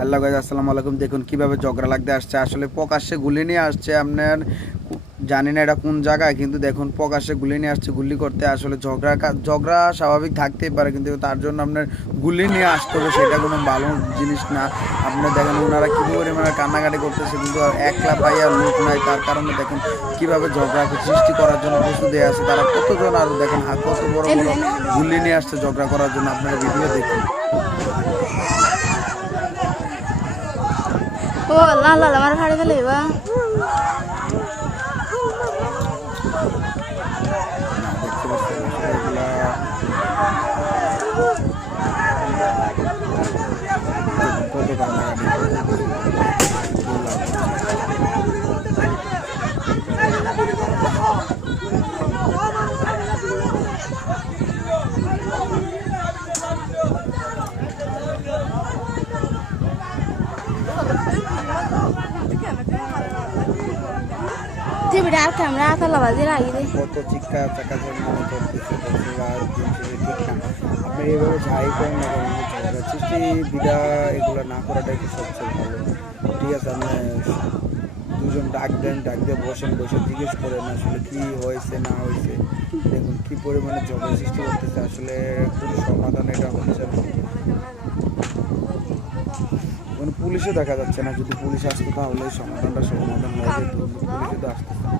Hello guys, আসসালামু আলাইকুম। দেখুন কিভাবে ঝগড়া লাগতে আসছে, আসলে প্রকাশ্যে গুলি নিয়ে আসছে। আপনার জানি না এটা কোন জায়গায়, কিন্তু দেখুন প্রকাশ্যে গুলি নিয়ে আসছে গুলি করতে। আসলে ঝগড়া স্বাভাবিক থাকতেই পারে, কিন্তু তার জন্য আপনার গুলি নিয়ে আসতে হবে সেটা কোনো ভালো জিনিস না। আপনার দেখেন ওনারা কী পরিমাণে কান্নাকাটি করতেছে, কিন্তু একলা পাইয়া লোক নাই, তার কারণে দেখুন কীভাবে ঝগড়া সৃষ্টি করার জন্য প্রস্তুত হয়ে আছে তারা। কতজন আরও দেখেন কত বড় বড় গুলি নিয়ে আসছে ঝগড়া করার জন্য। আপনারা ভিডিও দেখুন। ও লাল লাল আমার ফাড়ে ফেলে বা দেখতে পাচ্ছেন এগুলা কত কান্নাকাটি। টিভিটা আর ক্যামেরা তালা বাজে লাগিয়ে দে কত চিৎকার চাকাচক মনে করতেছে ঠিক না। আপনি এইভাবে যাই করেন না কেন, ঝগড়া সৃষ্টি বিদা এগুলো না করাটাই সবচেয়ে ভালো। ঠিক আছে, আপনি দুজন ডাক দিয়ে বসে জিজ্ঞেস করেন আসলে কি হয়েছে না হয়েছে। দেখুন কি পরিমাণে ঝগড়া সৃষ্টি করতেছে, আসলে কোনো সমাধান এটা হচ্ছে না। মানে পুলিশও দেখা যাচ্ছে না, যদি পুলিশ আসতো তাহলে সমাধান হয়ে যেত, পুলিশে তো আসতেছে না।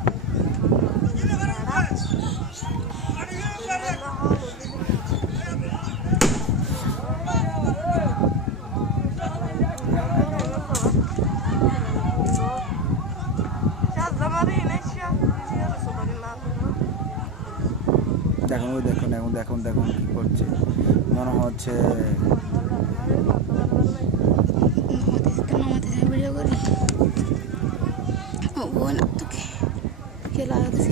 দেখুন কি করছে, মনে হচ্ছে ভিডিও করি ও না তোকে কে লাগাতে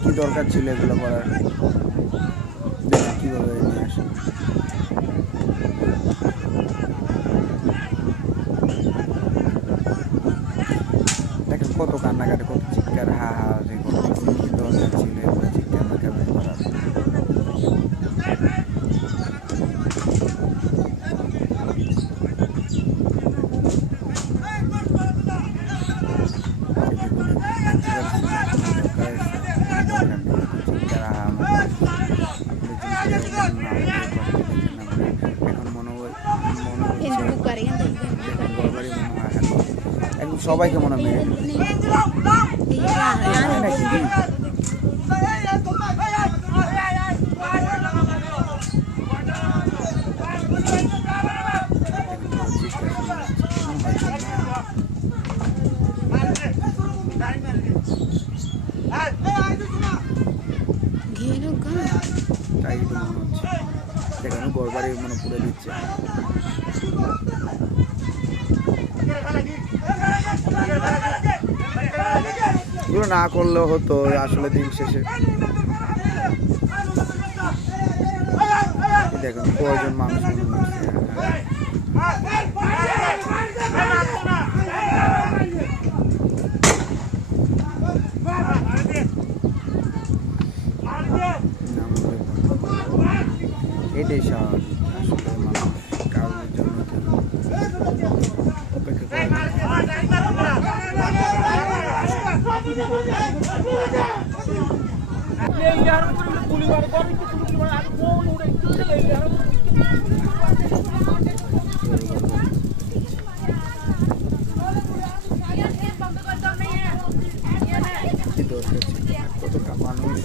কি দরকার ছিল এগুলো করার। দেখুন কীভাবে নিয়ে আসে। দেখেন কত কান্নাকাটি, কত চিৎকার হাহারে করতেছে। কি দরকার ছিল এগুলো চিৎকার মাকামি করার। এখন সবাইকে মনে মেরে তাই তো মনে হচ্ছে। দেখেন ঘর বাড়ি মনে পুড়ে দিচ্ছে। এগুলো না করলেও হতো আসলে দিন শেষে। দেখুন কয়জন মানুষ এটাই স্বাভাবিক। আসলে মানুষ কারোর জন্য অপেক্ষা করে কতটা মানুষ